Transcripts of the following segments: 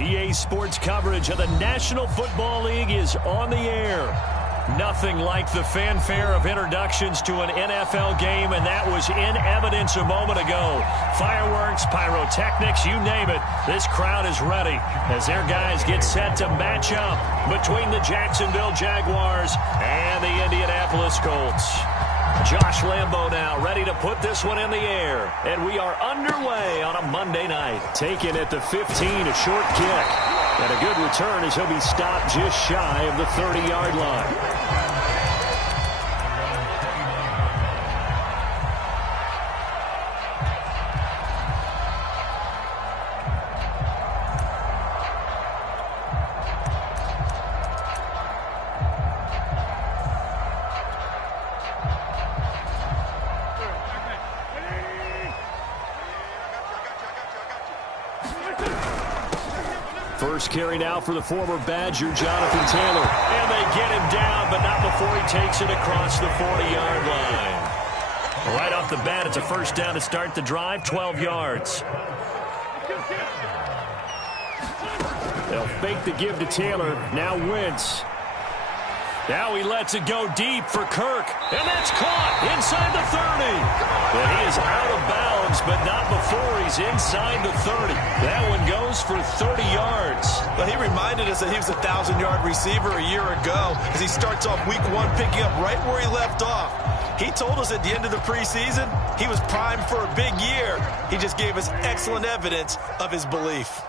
EA Sports coverage of the National Football League is on the air. Nothing like the fanfare of introductions to an NFL game, and that was in evidence a moment ago. Fireworks, pyrotechnics, you name it. This crowd is ready as their guys get set to match up between the Jacksonville Jaguars and the Indianapolis Colts. Josh Lambo now ready to put this one in the air. And we are underway on a Monday night. Taken at the 15, a short kick. And a good return as he'll be stopped just shy of the 30-yard line. First carry now for the former Badger, Jonathan Taylor. And they get him down, but not before he takes it across the 40-yard line. Right off the bat, it's a first down to start the drive, 12 yards. They'll fake the give to Taylor. Now Wentz. Now he lets it go deep for Kirk. And that's caught inside the 30. And he is out of bounds, but not before he's inside the 30. That one goes for 30 yards. Well, he reminded us that he was a 1,000-yard receiver a year ago as he starts off week one picking up right where he left off. He told us at the end of the preseason he was primed for a big year. He just gave us excellent evidence of his belief.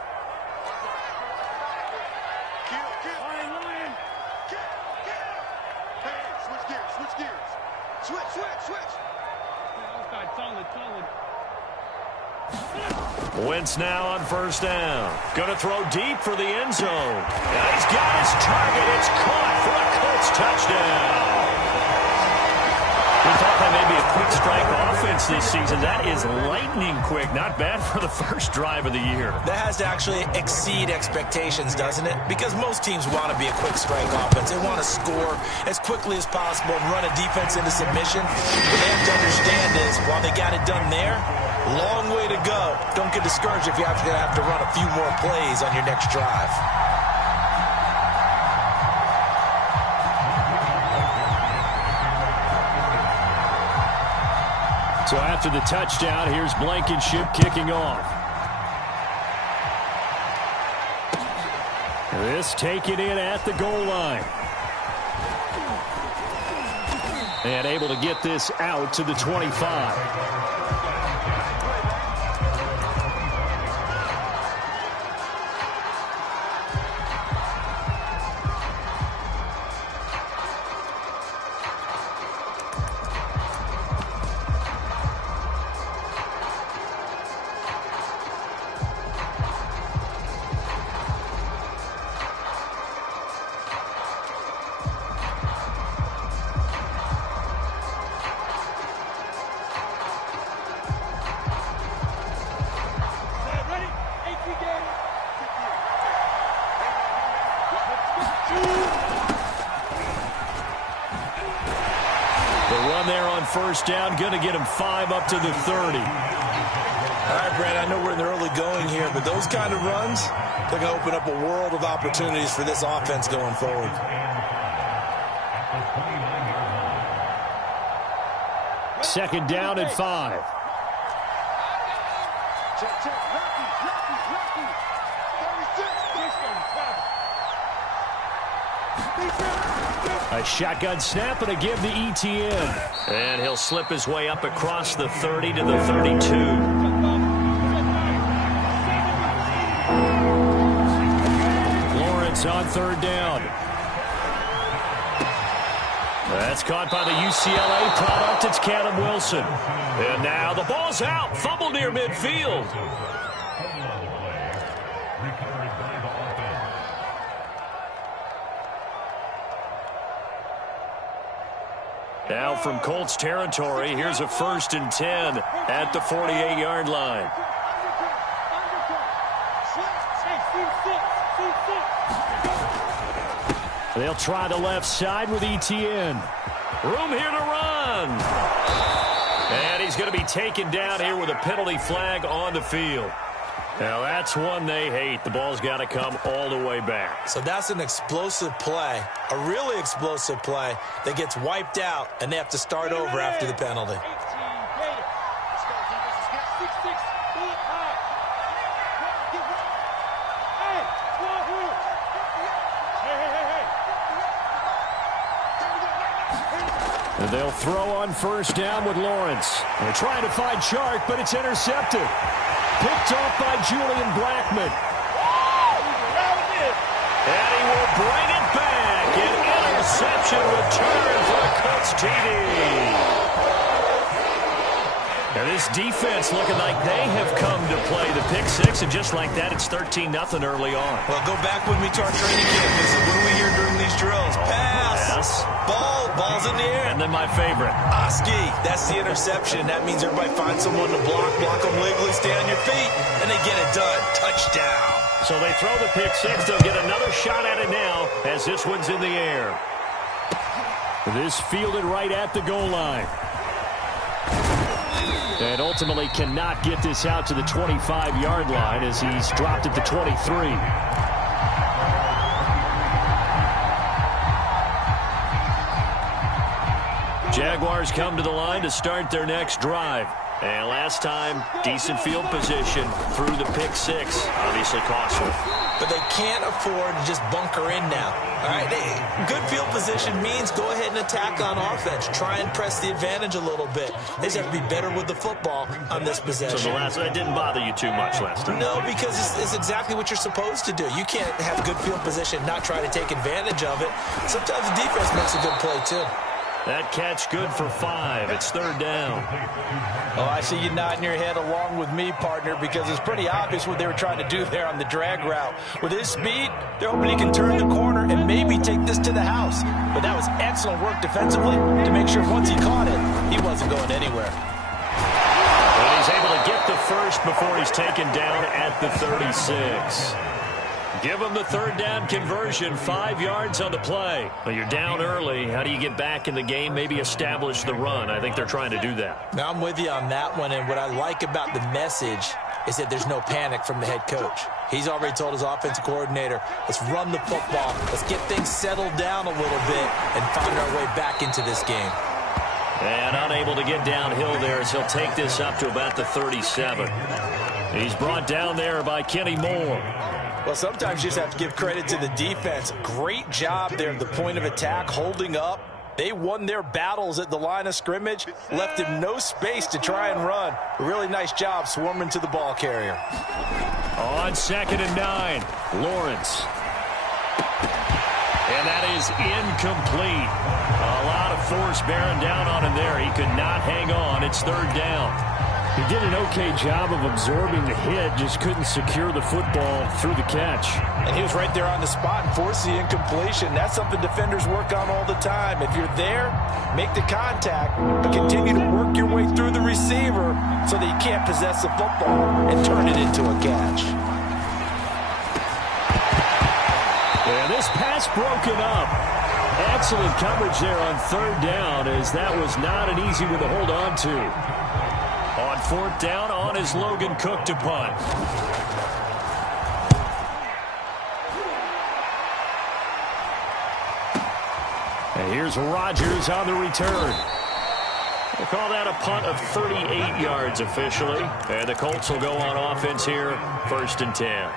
Wentz now on first down. Going to throw deep for the end zone. And he's got his target. It's caught for a Colts touchdown. We thought that may be a quick strike offense this season. That is lightning quick. Not bad for the first drive of the year. That has to actually exceed expectations, doesn't it? Because most teams want to be a quick strike offense. They want to score as quickly as possible and run a defense into submission. What they have to understand is, while they got it done there, long way to go. Don't get discouraged if you have to run a few more plays on your next drive. So after the touchdown, here's Blankenship kicking off. This taken in at the goal line. And able to get this out to the 25. First down, going to get him 5 up to the 30. All right, Brad, I know we're in the early going here, but those kind of runs, they're going to open up a world of opportunities for this offense going forward. Second down at 5. A shotgun snap and a give to ETN. And he'll slip his way up across the 30 to the 32. Lawrence on third down. That's caught by the UCLA product. It's Caleb Wilson. And now the ball's out. Fumble near midfield. Now from Colts territory, here's a 1st and 10 at the 48-yard line. They'll try the left side with ETN. Room here to run. And he's going to be taken down here with a penalty flag on the field. Now that's one they hate. The ball's got to come all the way back. So that's an explosive play, a really explosive play that gets wiped out, and they have to start over after the penalty. And they'll throw on first down with Lawrence. They're trying to find Chark, but it's intercepted. Picked off by Julian Blackmon. And he will bring it back. An interception return for the Colts TD. And this defense looking like they have come to play the pick six, and just like that, it's 13-0 early on. Well, go back with me to our training camp visit. What do we hear during these drills? Pass. Yes. Ball's in the air. And then my favorite. Oski, that's the interception. That means everybody finds someone to block them legally, stay on your feet, and they get it done. Touchdown. So they throw the pick six. They'll get another shot at it now as this one's in the air. This fielded right at the goal line. And ultimately cannot get this out to the 25-yard line as he's dropped at the 23. Jaguars come to the line to start their next drive. And last time, decent field position through the pick six. Obviously costly. But they can't afford to just bunker in now. All right, good field position means go ahead and attack on offense. Try and press the advantage a little bit. They just have to be better with the football on this possession. So that didn't bother you too much last time? No, because it's exactly what you're supposed to do. You can't have good field position, not try to take advantage of it. Sometimes the defense makes a good play, too. That catch good for 5. It's third down. Oh, I see you nodding your head along with me, partner, because it's pretty obvious what they were trying to do there on the drag route. With his speed, they're hoping he can turn the corner and maybe take this to the house. But that was excellent work defensively to make sure once he caught it, he wasn't going anywhere. And he's able to get the first before he's taken down at the 36. Give him the third down conversion, 5 yards on the play. Well, you're down early. How do you get back in the game, maybe establish the run? I think they're trying to do that. Now, I'm with you on that one, and what I like about the message is that there's no panic from the head coach. He's already told his offensive coordinator, let's run the football, let's get things settled down a little bit and find our way back into this game. And unable to get downhill there as he'll take this up to about the 37. He's brought down there by Kenny Moore. Well, sometimes you just have to give credit to the defense. Great job there at the point of attack, holding up. They won their battles at the line of scrimmage, left him no space to try and run. A really nice job swarming to the ball carrier. On 2nd and 9, Lawrence. And that is incomplete. A lot of force bearing down on him there. He could not hang on. It's third down. He did an okay job of absorbing the hit, just couldn't secure the football through the catch. And he was right there on the spot and forced the incompletion. That's something defenders work on all the time. If you're there, make the contact, but continue to work your way through the receiver so that you can't possess the football and turn it into a catch. And this pass broken up. Excellent coverage there on third down, as that was not an easy one to hold on to. On 4th down, on is Logan Cook to punt. And here's Rodgers on the return. We'll call that a punt of 38 yards officially. And the Colts will go on offense here, 1st and 10.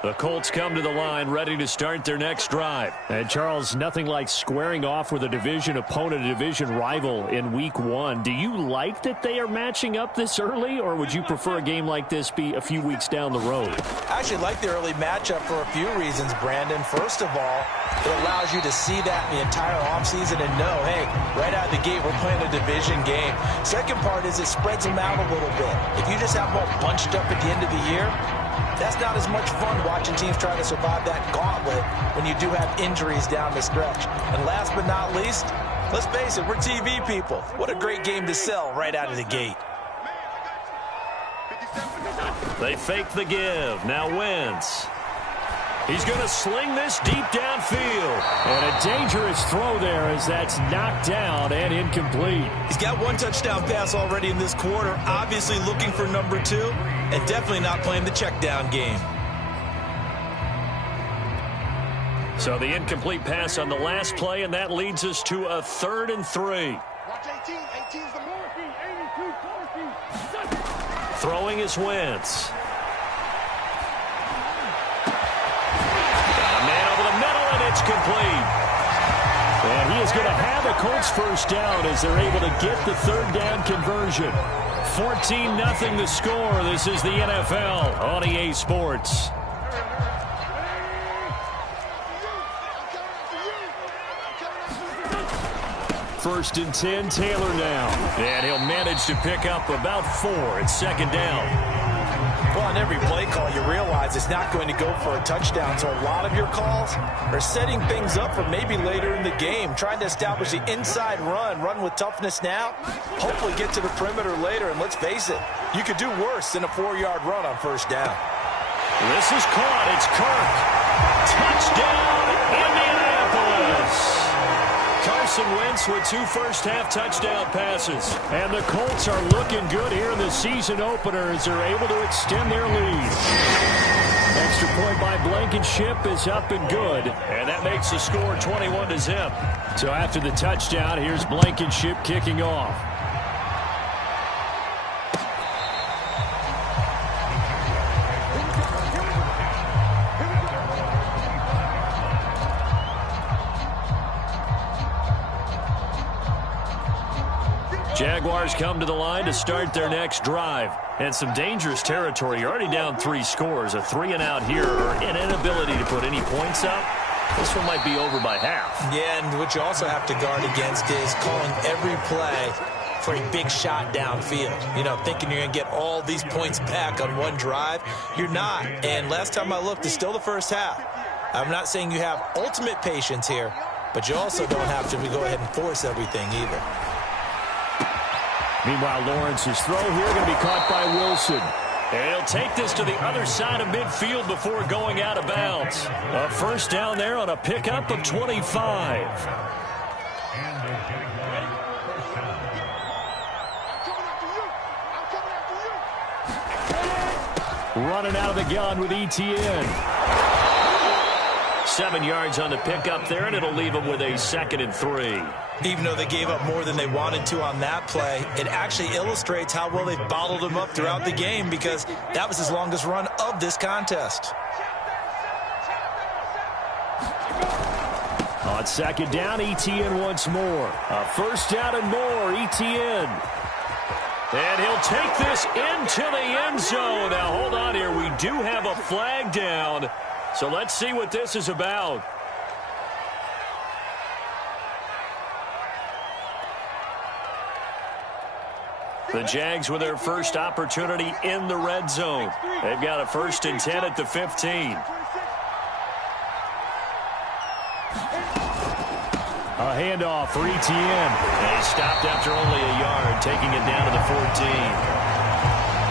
The Colts come to the line ready to start their next drive. And Charles, nothing like squaring off with a division opponent, a division rival in week 1. Do you like that they are matching up this early, or would you prefer a game like this be a few weeks down the road? I actually like the early matchup for a few reasons, Brandon. First of all, it allows you to see that in the entire offseason and know, hey, right out of the gate, we're playing a division game. Second part is it spreads them out a little bit. If you just have them all bunched up at the end of the year, that's not as much fun watching teams try to survive that gauntlet when you do have injuries down the stretch. And last but not least, let's face it, we're TV people. What a great game to sell right out of the gate. They fake the give. Now Wentz. He's going to sling this deep downfield. And a dangerous throw there as that's knocked down and incomplete. He's got one touchdown pass already in this quarter, obviously looking for number 2, and definitely not playing the check down game. So the incomplete pass on the last play, and that leads us to a 3rd and 3. Watch 18. 18's the more. 82, 40. Throwing is Wentz. Got a man over the middle, and it's complete. And he is going to have a Colts first down as they're able to get the 3rd down conversion. 14-0 the score. This is the NFL on EA Sports. First and 10, Taylor now. And he'll manage to pick up about 4 at 2nd down. Well, on every play call, you realize it's not going to go for a touchdown, so a lot of your calls are setting things up for maybe later in the game, trying to establish the inside run with toughness now, hopefully get to the perimeter later, and let's face it, you could do worse than a 4-yard run on first down. This is caught. It's Kirk. Touchdown, Indianapolis. Carson Wentz with 2 first-half touchdown passes. And the Colts are looking good here in the season opener as they're able to extend their lead. Extra point by Blankenship is up and good. And that makes the score 21-0. So after the touchdown, here's Blankenship kicking off. Jaguars come to the line to start their next drive. And some dangerous territory. You're already down 3 scores. A 3-and-out here or an inability to put any points up. This one might be over by half. Yeah, and what you also have to guard against is calling every play for a big shot downfield. You know, thinking you're going to get all these points back on one drive. You're not. And last time I looked, it's still the first half. I'm not saying you have ultimate patience here, but you also don't have to go ahead and force everything either. Meanwhile, Lawrence's throw here going to be caught by Wilson. And he'll take this to the other side of midfield before going out of bounds. A first down there on a pickup of 25. Running out of the gun with ETN. 7 yards on the pickup there, and it'll leave them with a 2nd and 3. Even though they gave up more than they wanted to on that play, it actually illustrates how well they've bottled him up throughout the game because that was his longest run of this contest. On 2nd down, ETN once more. A first down and more, ETN. And he'll take this into the end zone. Now, hold on here. We do have a flag down. So let's see what this is about. The Jags with their first opportunity in the red zone. They've got a 1st and 10 at the 15. A handoff for ETN. And he stopped after only a yard, taking it down to the 14.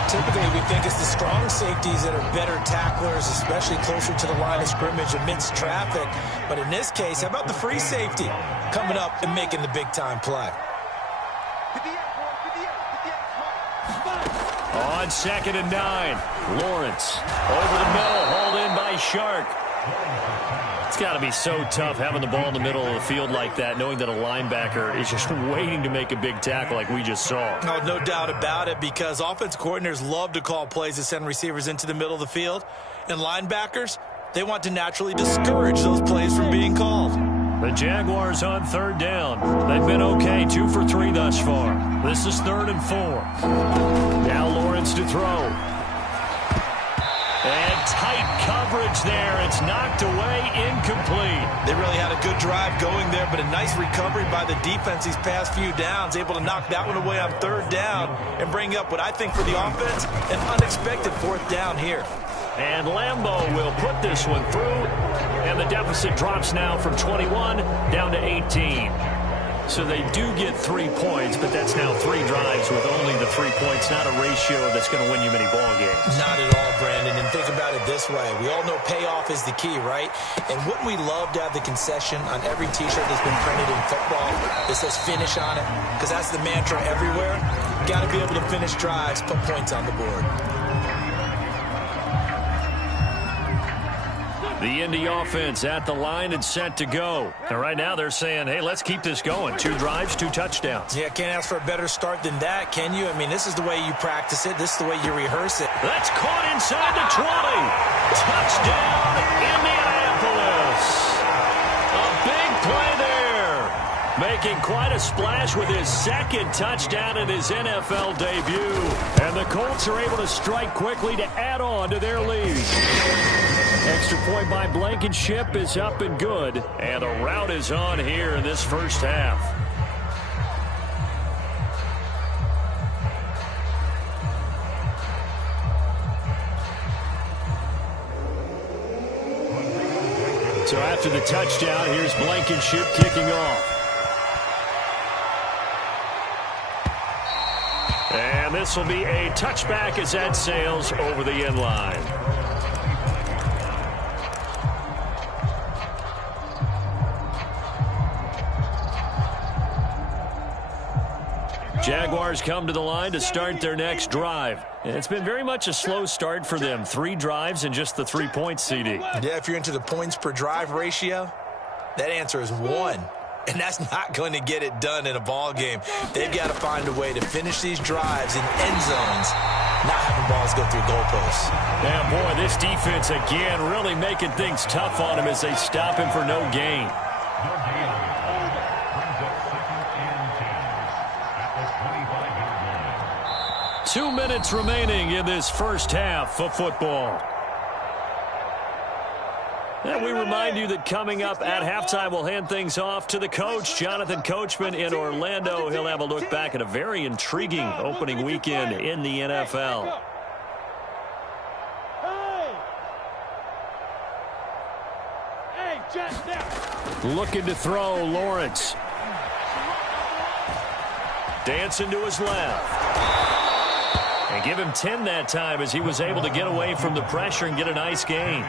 Typically, we think it's the strong safeties that are better tacklers, especially closer to the line of scrimmage amidst traffic. But in this case, how about the free safety coming up and making the big-time play? On 2nd and 9, Lawrence over the middle, hauled in by Shark. It's got to be so tough having the ball in the middle of the field like that, knowing that a linebacker is just waiting to make a big tackle like we just saw. Oh, no doubt about it, because offense coordinators love to call plays to send receivers into the middle of the field. And linebackers, they want to naturally discourage those plays from being called. The Jaguars on 3rd down. They've been okay, 2 for 3 thus far. This is 3rd and 4. Now Lawrence to throw. And tight coverage there. It's knocked away, incomplete. They really had a good drive going there, but a nice recovery by the defense these past few downs, able to knock that one away on 3rd down and bring up what I think for the offense, an unexpected 4th down here. And Lambeau will put this one through, and the deficit drops now from 21 down to 18. So they do get 3 points, but that's now 3 drives with only the 3 points, not a ratio that's going to win you many ball games. Not at all, Brandon. And think about it this way. We all know payoff is the key, right? And wouldn't we love to have the concession on every T-shirt that's been printed in football that says finish on it? Because that's the mantra everywhere. Got to be able to finish drives, put points on the board. The Indy offense at the line and set to go. And right now they're saying, hey, let's keep this going. 2 drives, 2 touchdowns. Yeah, can't ask for a better start than that, can you? I mean, this is the way you practice it. This is the way you rehearse it. That's caught inside the 20. Touchdown, Indianapolis. A big play there. Making quite a splash with his 2nd touchdown in his NFL debut. And the Colts are able to strike quickly to add on to their lead. Extra point by Blankenship is up and good. And the rout is on here in this first half. So after the touchdown, here's Blankenship kicking off. And this will be a touchback as that sails over the end line. Jaguars come to the line to start their next drive. It's been very much a slow start for them. 3 drives and just the 3 points, CD. Yeah, if you're into the points per drive ratio, that answer is 1. And that's not going to get it done in a ball game. They've got to find a way to finish these drives in end zones, not having balls go through goalposts. Yeah, boy, this defense again really making things tough on him as they stop him for no gain. 2 minutes remaining in this first half of football. And we remind you that coming up at halftime, we'll hand things off to the coach, Jonathan Coachman in Orlando. He'll have a look back at a very intriguing opening weekend in the NFL. Looking to throw, Lawrence. Dancing to his left. And give him 10 that time as he was able to get away from the pressure and get a nice gain.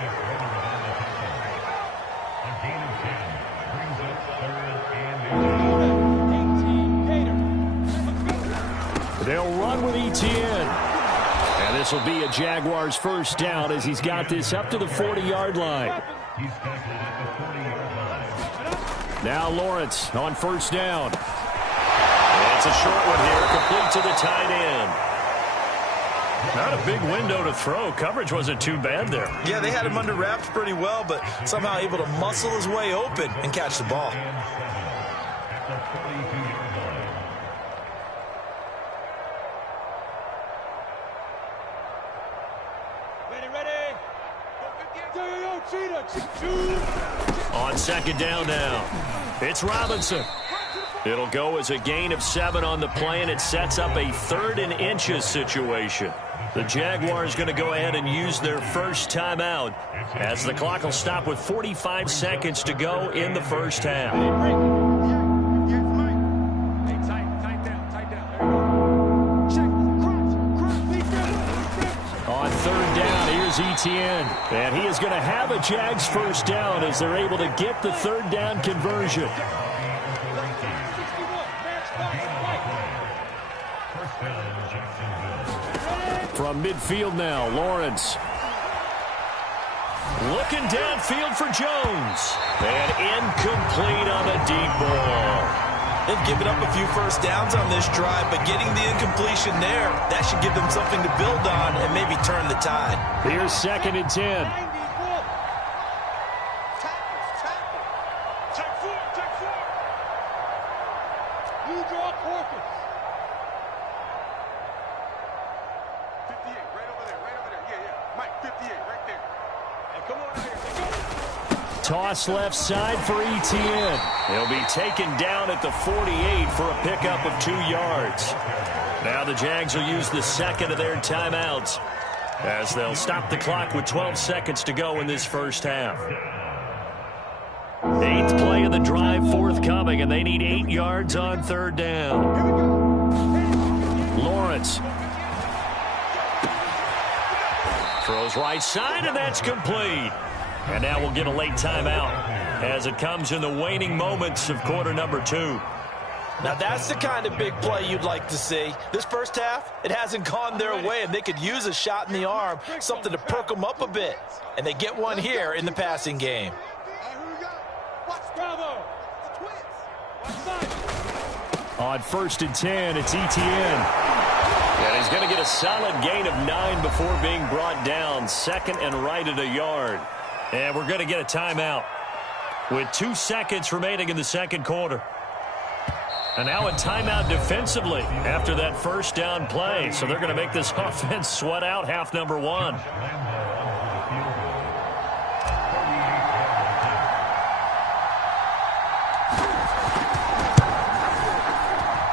They'll run with Etienne. And this will be a Jaguars first down as he's got this up to the 40-yard line. Now Lawrence on first down. And it's a short one here, complete to the tight end. Not a big window to throw. Coverage wasn't too bad there. Yeah, they had him under wraps pretty well, but somehow able to muscle his way open and catch the ball. On second down now, it's Robinson. It'll go as a gain of 7 on the play, and it sets up a 3rd and inches situation. The Jaguars going to go ahead and use their first timeout as the clock will stop with 45 seconds to go in the first half. On third down, here's Etienne. And he is going to have a Jags first down as they're able to get the 3rd down conversion. From midfield now, Lawrence. Looking downfield for Jones. And incomplete on the deep ball. They've given up a few first downs on this drive, but getting the incompletion there, that should give them something to build on and maybe turn the tide. Here's 2nd and 10. Toss left side for Etienne. He'll be taken down at the 48 for a pickup of 2 yards. Now the Jags will use the 2nd of their timeouts as they'll stop the clock with 12 seconds to go in this first half. Eighth play of the drive forthcoming, and they need 8 yards on third down. Lawrence throws right side, and that's complete. And now we'll get a late timeout as it comes in the waning moments of quarter number 2. Now that's the kind of big play you'd like to see. This first half, it hasn't gone their way, and they could use a shot in the arm, something to perk them up a bit. And they get one here in the passing game. On 1st and 10, it's Etienne. And he's going to get a solid gain of 9 before being brought down. Second and right at a yard. And we're going to get a timeout with 2 seconds remaining in the second quarter. And now a timeout defensively after that first down play. So they're going to make this offense sweat out half number 1.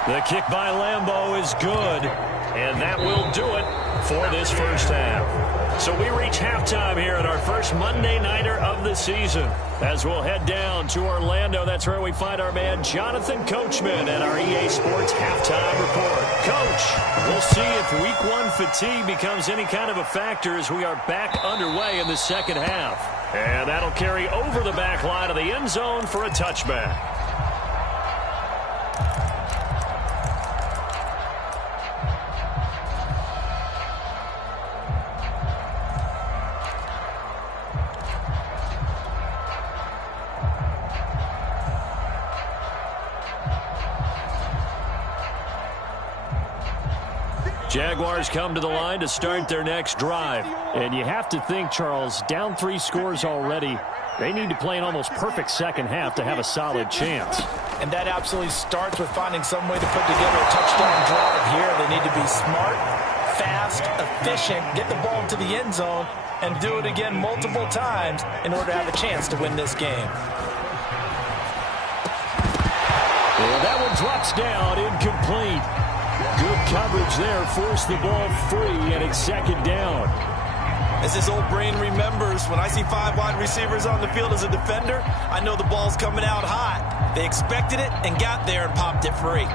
The kick by Lambeau is good. And that will do it for this first half. So we reach halftime here at our first Monday Nighter of the season. As we'll head down to Orlando, that's where we find our man Jonathan Coachman at our EA Sports Halftime Report. Coach, we'll see if Week 1 fatigue becomes any kind of a factor as we are back underway in the second half. And that'll carry over the back line of the end zone for a touchback. Jaguars come to the line to start their next drive. And you have to think, Charles, down 3 scores already. They need to play an almost perfect second half to have a solid chance. And that absolutely starts with finding some way to put together a touchdown drive here. They need to be smart, fast, efficient, get the ball to the end zone, and do it again multiple times in order to have a chance to win this game. Well, that one drops down, incomplete. Good coverage there, forced the ball free, and it's second down. As his old brain remembers, when I see 5 wide receivers on the field as a defender, I know the ball's coming out hot. They expected it and got there and popped it free.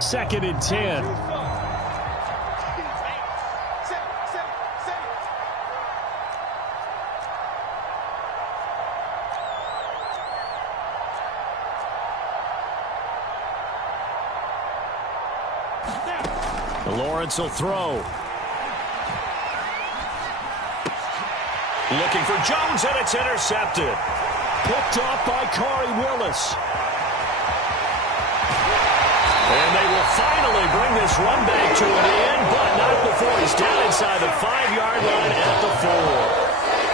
Second and 10. Lawrence will throw. Looking for Jones, and it's intercepted. Picked off by Corey Willis. And they will finally bring this run back to an end, but not before he's down inside the 5-yard line at the 4.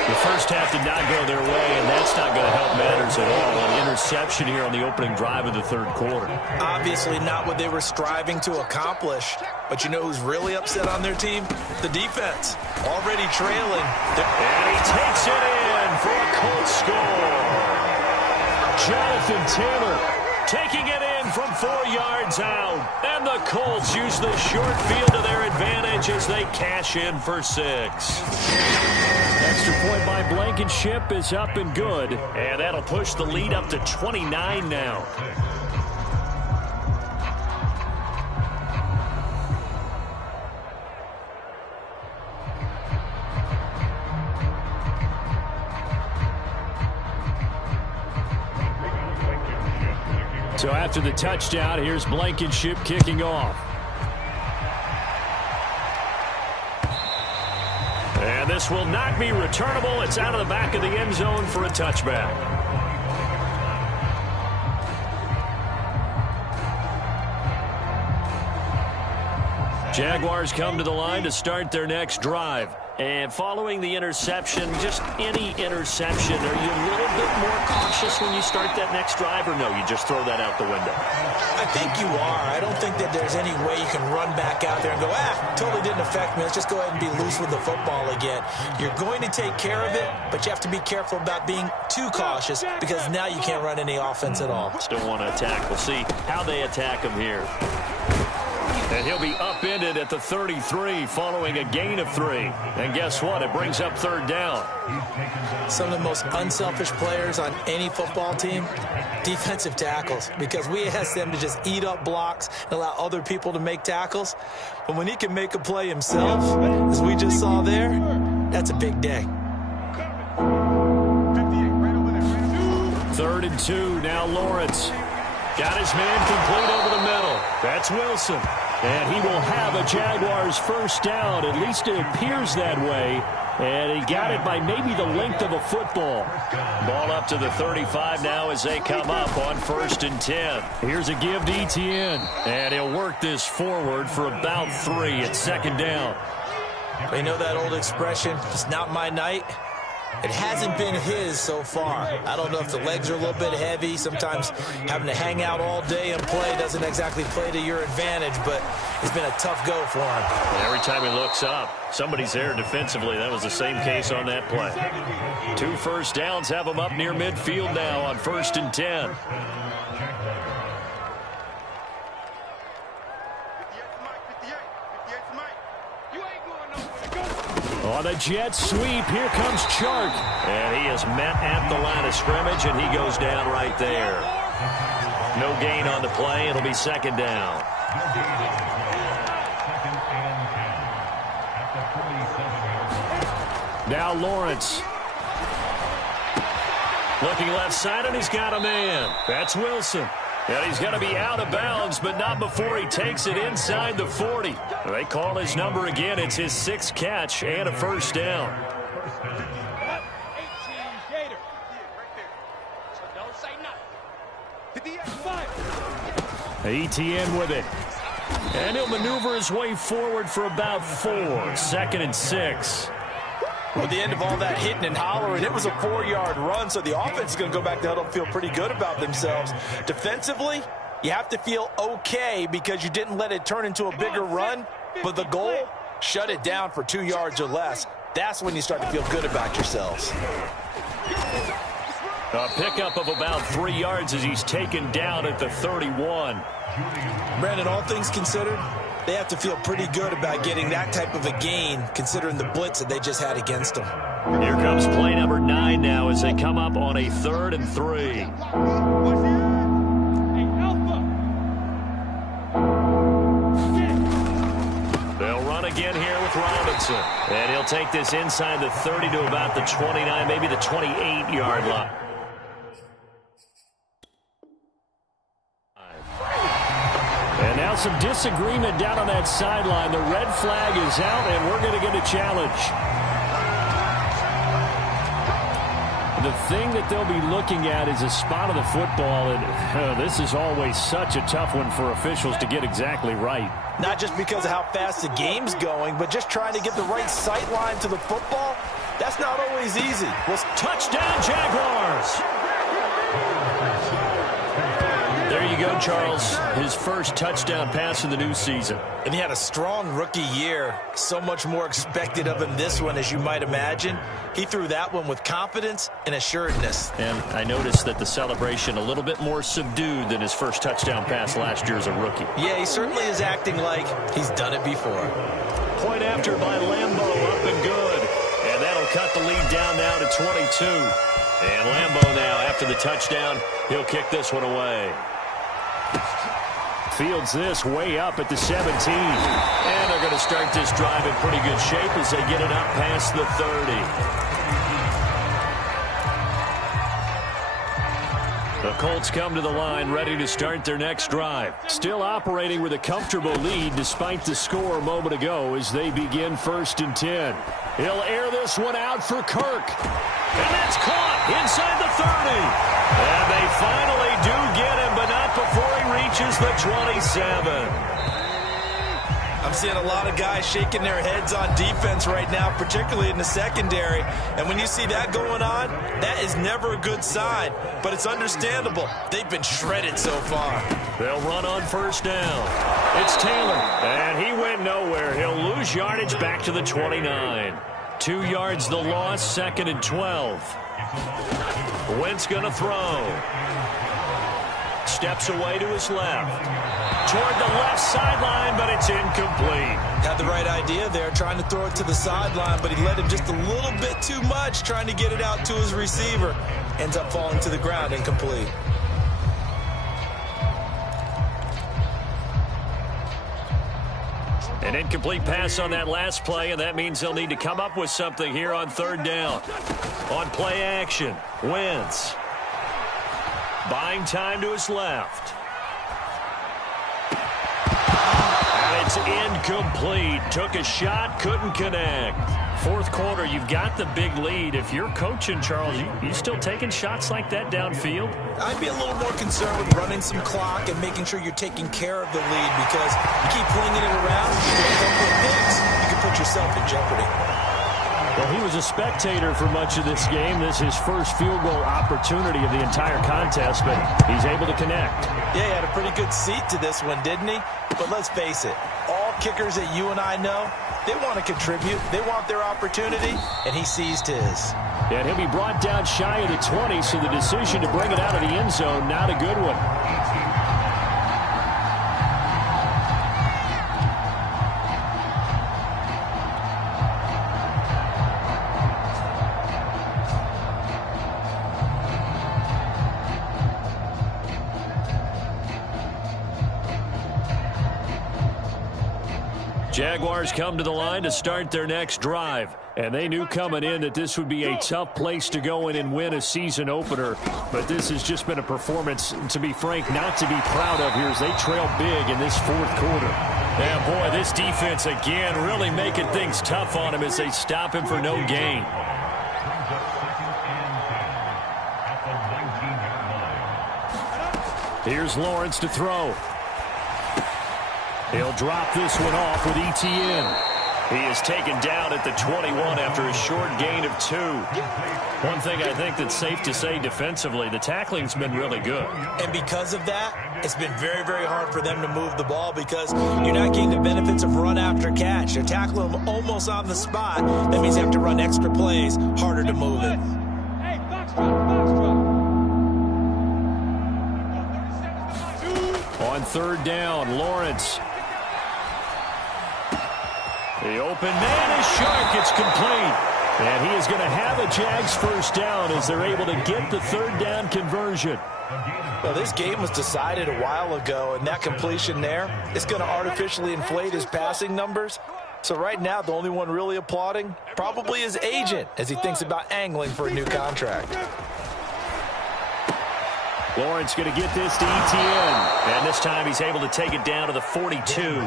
The first half did not go their way, and that's not going to help matters at all. An interception here on the opening drive of the third quarter. Obviously not what they were striving to accomplish. But you know who's really upset on their team? The defense. Already trailing. And he takes it in for a Colts score. Jonathan Taylor taking it in from 4 yards out. And the Colts use the short field to their advantage as they cash in for 6. Extra point by Blankenship is up and good. And that'll push the lead up to 29 now. So after the touchdown, here's Blankenship kicking off. And this will not be returnable. It's out of the back of the end zone for a touchback. Jaguars come to the line to start their next drive. And following the interception, just any interception, are you a little bit more cautious when you start that next drive, or no, you just throw that out the window? I think you are. I don't think that there's any way you can run back out there and go, totally didn't affect me. Let's just go ahead and be loose with the football again. You're going to take care of it, but you have to be careful about being too cautious because now you can't run any offense at all. Still want to attack. We'll see how they attack him here. And he'll be upended at the 33 following a gain of 3. And guess what? It brings up third down. Some of the most unselfish players on any football team, defensive tackles, because we ask them to just eat up blocks and allow other people to make tackles. But when he can make a play himself, as we just saw there, that's a big day. 3rd and 2, now Lawrence. Got his man complete over the middle. That's Wilson. And he will have a Jaguars first down. At least it appears that way. And he got it by maybe the length of a football. Ball up to the 35 now as they come up on 1st and 10. Here's a give to Etienne. And he'll work this forward for about 3 at 2nd down. You know that old expression, it's not my night? It hasn't been his so far. I don't know if the legs are a little bit heavy. Sometimes having to hang out all day and play doesn't exactly play to your advantage, but it's been a tough go for him. Every time he looks up, somebody's there defensively. That was the same case on that play. 2 first downs have him up near midfield now on 1st and 10. On a jet sweep, here comes Chark. And he is met at the line of scrimmage, and he goes down right there. No gain on the play. It'll be 2nd down. Now Lawrence. Looking left side, and he's got a man. That's Wilson. And he's going to be out of bounds, but not before he takes it inside the 40. They call his number again. It's his 6th catch and a first down. Etienne with it. And he'll maneuver his way forward for about 4. 2nd and 6. With the end of all that hitting and hollering, it was a 4-yard run, so the offense is going to go back to huddle and feel pretty good about themselves. Defensively, you have to feel okay because you didn't let it turn into a bigger run, but the goal, shut it down for 2 yards or less. That's when you start to feel good about yourselves. A pickup of about 3 yards as he's taken down at the 31. Brandon, all things considered, they have to feel pretty good about getting that type of a gain, considering the blitz that they just had against them. Here comes play number 9 now as they come up on a 3rd and 3. They'll run again here with Robinson. And he'll take this inside the 30 to about the 29, maybe the 28-yard line. And now some disagreement down on that sideline. The red flag is out, and we're going to get a challenge. The thing that they'll be looking at is a spot of the football, and this is always such a tough one for officials to get exactly right. Not just because of how fast the game's going, but just trying to get the right sight line to the football. That's not always easy. Well, touchdown, Jaguars! There you go, Charles. His first touchdown pass in the new season. And he had a strong rookie year. So much more expected of him this one, as you might imagine. He threw that one with confidence and assuredness. And I noticed that the celebration a little bit more subdued than his first touchdown pass last year as a rookie. Yeah, he certainly is acting like he's done it before. Point after by Lambeau, up and good. And that'll cut the lead down now to 22. And Lambeau now, after the touchdown, he'll kick this one away. Fields this way up at the 17. And they're going to start this drive in pretty good shape as they get it up past the 30. The Colts come to the line ready to start their next drive. Still operating with a comfortable lead despite the score a moment ago as they begin 1st and 10. He'll air this one out for Kirk. And that's caught inside the 30. And they finally do get him, but not before he reaches the 27. I'm seeing a lot of guys shaking their heads on defense right now, particularly in the secondary. And when you see that going on, that is never a good sign. But it's understandable. They've been shredded so far. They'll run on first down. It's Taylor, and he went nowhere. He'll lose yardage back to the 29. 2 yards the loss, 2nd and 12. Wentz going to throw. Steps away to his left. Toward the left sideline, but it's incomplete. Had the right idea there, trying to throw it to the sideline, but he led him just a little bit too much, trying to get it out to his receiver. Ends up falling to the ground, incomplete. An incomplete pass on that last play, and that means they'll need to come up with something here on 3rd down. On play action, Wentz. Buying time to his left. And it's incomplete. Took a shot, couldn't connect. 4th quarter, you've got the big lead. If you're coaching, Charles, you still taking shots like that downfield? I'd be a little more concerned with running some clock and making sure you're taking care of the lead, because you keep flinging it around, you get a couple of picks, you can put yourself in jeopardy. Well, he was a spectator for much of this game. This is his first field goal opportunity of the entire contest, but he's able to connect. Yeah, he had a pretty good seat to this one, didn't he? But let's face it, all kickers that you and I know, they want to contribute. They want their opportunity, and he seized his. And he'll be brought down shy of the 20, so the decision to bring it out of the end zone, not a good one. Jaguars come to the line to start their next drive. And they knew coming in that this would be a tough place to go in and win a season opener. But this has just been a performance, to be frank, not to be proud of here as they trail big in this 4th quarter. Yeah, boy, this defense again really making things tough on him as they stop him for no gain. Here's Lawrence to throw. He'll drop this one off with Etienne. He is taken down at the 21 after a short gain of 2. One thing I think that's safe to say defensively, the tackling's been really good. And because of that, it's been very, very hard for them to move the ball because you're not getting the benefits of run after catch. They're tackling them almost on the spot. That means they have to run extra plays, harder to move it. Hey, box drop. On 3rd down, Lawrence. The open man is sharp. It's complete. And he is going to have a Jags first down as they're able to get the 3rd down conversion. Well, this game was decided a while ago, and that completion there is going to artificially inflate his passing numbers. So right now, the only one really applauding probably his agent as he thinks about angling for a new contract. Lawrence going to get this to Etienne. And this time he's able to take it down to the 42.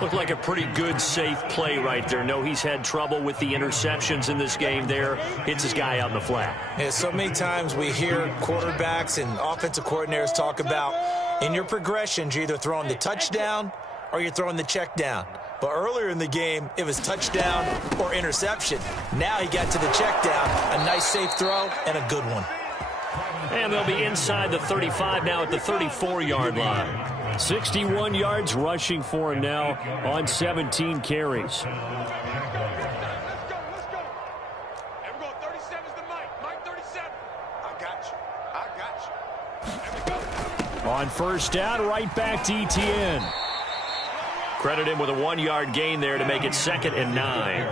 Looked like a pretty good, safe play right there. No, he's had trouble with the interceptions in this game there. Hits his guy out in the flat. Yeah, so many times we hear quarterbacks and offensive coordinators talk about in your progressions, you're either throwing the touchdown or you're throwing the check down. But earlier in the game, it was touchdown or interception. Now he got to the check down. A nice, safe throw and a good one. And they'll be inside the 35 now at the 34-yard line. 61 yards rushing for him now on 17 carries. Let's go. And we're going 37's the Mike 37. I got you. And we go. On first down, right back to Etienne. Credit him with a 1-yard gain there to make it 2nd and 9.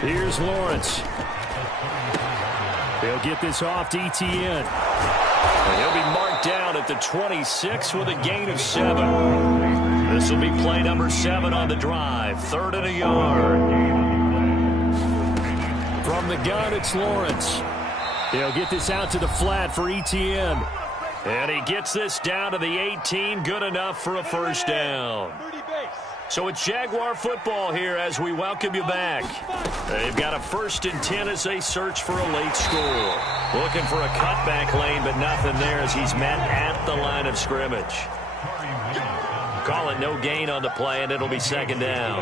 Here's Lawrence. They'll get this off to Etienne. And he'll be marked down at the 26 with a gain of 7. This will be play number 7 on the drive. 3rd and a yard. From the gun, it's Lawrence. They'll get this out to the flat for Etienne. And he gets this down to the 18. Good enough for a first down. So it's Jaguar football here as we welcome you back. They've got a 1st and 10 as they search for a late score. Looking for a cutback lane, but nothing there as he's met at the line of scrimmage. Call it no gain on the play, and it'll be 2nd down.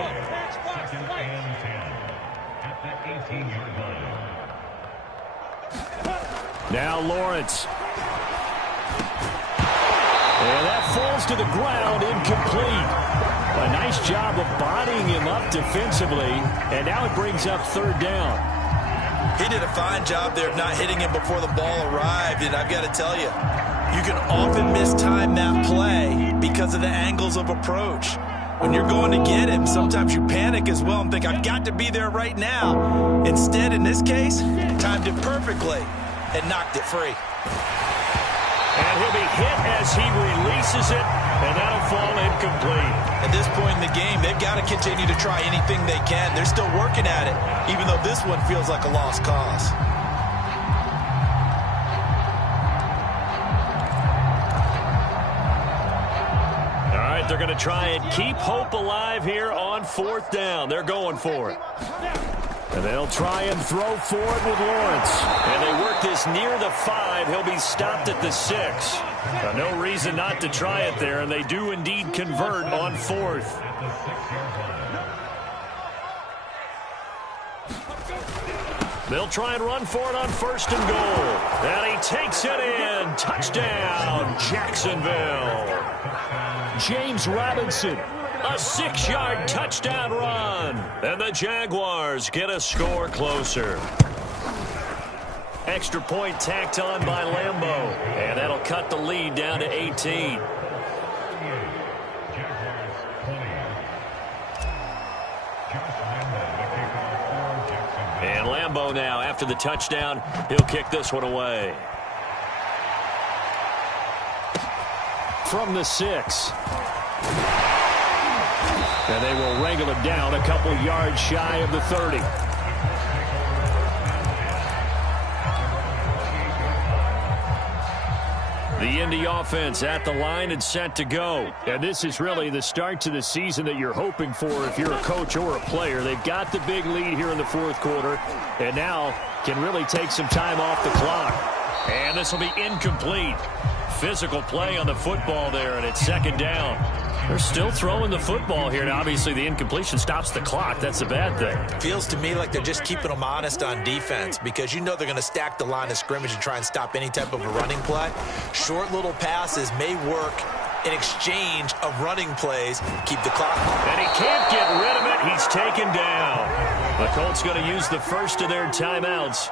Now Lawrence. And that falls to the ground, incomplete. A nice job of bodying him up defensively, and now it brings up 3rd down. He did a fine job there of not hitting him before the ball arrived, and I've got to tell you, you can often mistime that play because of the angles of approach. When you're going to get him, sometimes you panic as well and think, I've got to be there right now. Instead, in this case, timed it perfectly and knocked it free. And he'll be hit as he releases it, and that'll fall incomplete. At this point in the game, they've got to continue to try anything they can. They're still working at it, even though this one feels like a lost cause. All right, they're going to try and keep hope alive here on 4th down. They're going for it. And they'll try and throw for it with Lawrence. And they work this near the 5. He'll be stopped at the 6. No reason not to try it there, and they do indeed convert on 4th. They'll try and run for it on 1st and goal. And he takes it in. Touchdown, Jacksonville. James Robinson. A 6-yard touchdown run. And the Jaguars get a score closer. Extra point tacked on by Lambeau. And that'll cut the lead down to 18. And Lambeau now, after the touchdown, he'll kick this one away. From the 6. And they will wrangle it down a couple yards shy of the 30. The Indy offense at the line and set to go. And this is really the start to the season that you're hoping for if you're a coach or a player. They've got the big lead here in the 4th quarter, and now can really take some time off the clock. And this will be incomplete. Physical play on the football there, and it's 2nd down. They're still throwing the football here, and obviously the incompletion stops the clock. That's a bad thing. Feels to me like they're just keeping them honest on defense because you know they're going to stack the line of scrimmage and try and stop any type of a running play. Short little passes may work in exchange of running plays. Keep the clock. And he can't get rid of it. He's taken down. The Colts going to use the first of their timeouts.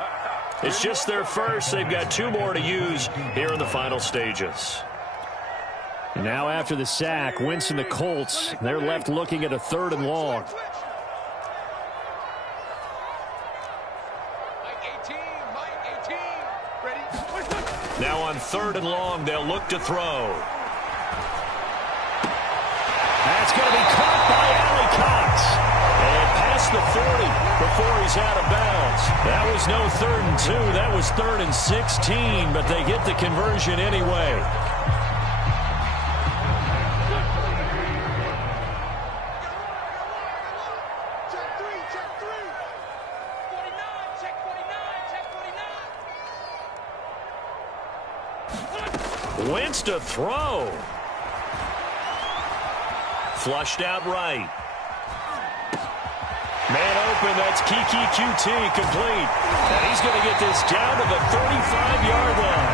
It's just their first. They've got 2 more to use here in the final stages. Now after the sack, Wentz and the Colts, they're left looking at a 3rd and long. Now on 3rd and long, they'll look to throw. That's going to be caught by Allie Cox. And past the 40 before he's out of bounds. That was no 3rd and 2. That was 3rd and 16, but they get the conversion anyway. Wentz to throw. Flushed out right. Man open, that's Kiki QT complete. And he's going to get this down to the 35-yard line.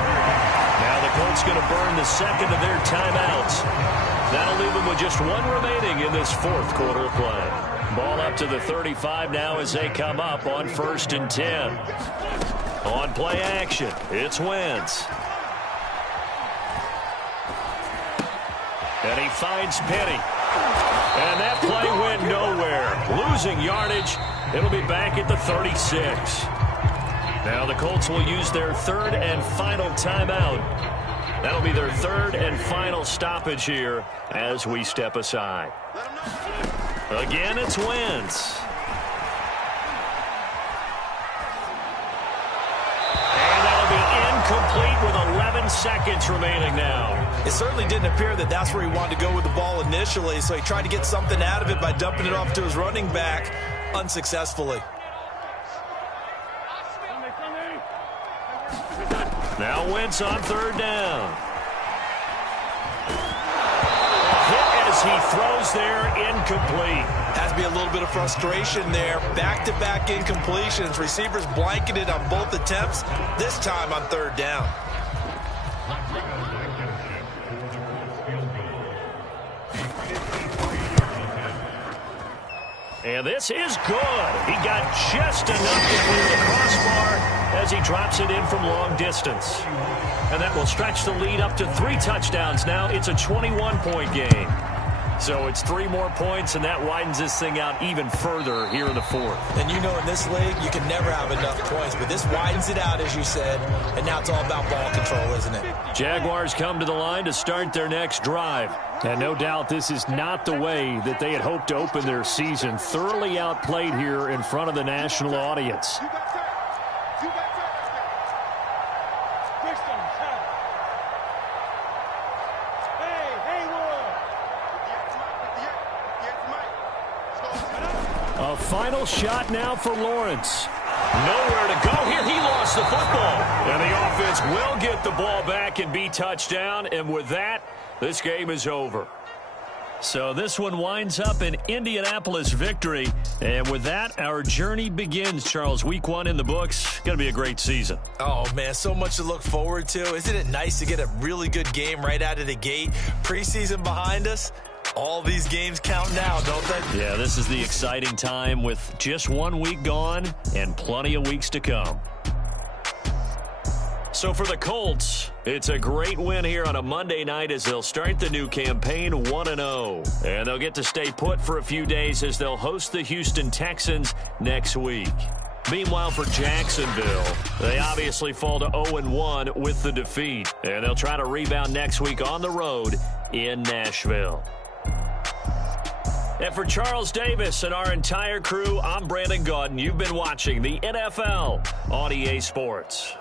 Now the Colts going to burn the 2nd of their timeouts. That'll leave them with just 1 remaining in this 4th quarter of play. Ball up to the 35 now as they come up on 1st and 10. On play action, it's Wentz. And he finds Penny. And that play went nowhere. Losing yardage. It'll be back at the 36. Now the Colts will use their 3rd and final timeout. That'll be their 3rd and final stoppage here as we step aside. Again, it's Wentz. And that'll be incomplete with 11 seconds remaining now. It certainly didn't appear that that's where he wanted to go with the ball initially, so he tried to get something out of it by dumping it off to his running back unsuccessfully. Now Wentz on third down. Hit as he throws there, incomplete. Has to be a little bit of frustration there. Back-to-back incompletions. Receivers blanketed on both attempts, this time on third down. And this is good. He got just enough to clear the crossbar as he drops it in from long distance. And that will stretch the lead up to 3 touchdowns now. It's a 21-point game. So it's 3 more points, and that widens this thing out even further here in the fourth. And you know in this league, you can never have enough points, but this widens it out, as you said, and now it's all about ball control, isn't it? Jaguars come to the line to start their next drive. And no doubt this is not the way that they had hoped to open their season. Thoroughly outplayed here in front of the national audience. A final shot now for Lawrence. Nowhere to go here. He lost the football. And the offense will get the ball back and be touchdown. And with that, this game is over. So this one winds up an Indianapolis victory. And with that, our journey begins, Charles. Week 1 in the books. Going to be a great season. Oh, man, so much to look forward to. Isn't it nice to get a really good game right out of the gate? Preseason behind us. All these games count now, don't they? Yeah, this is the exciting time with just 1 week gone and plenty of weeks to come. So for the Colts, it's a great win here on a Monday night as they'll start the new campaign 1-0. And they'll get to stay put for a few days as they'll host the Houston Texans next week. Meanwhile, for Jacksonville, they obviously fall to 0-1 with the defeat. And they'll try to rebound next week on the road in Nashville. And for Charles Davis and our entire crew, I'm Brandon Gaudin. You've been watching the NFL on EA Sports.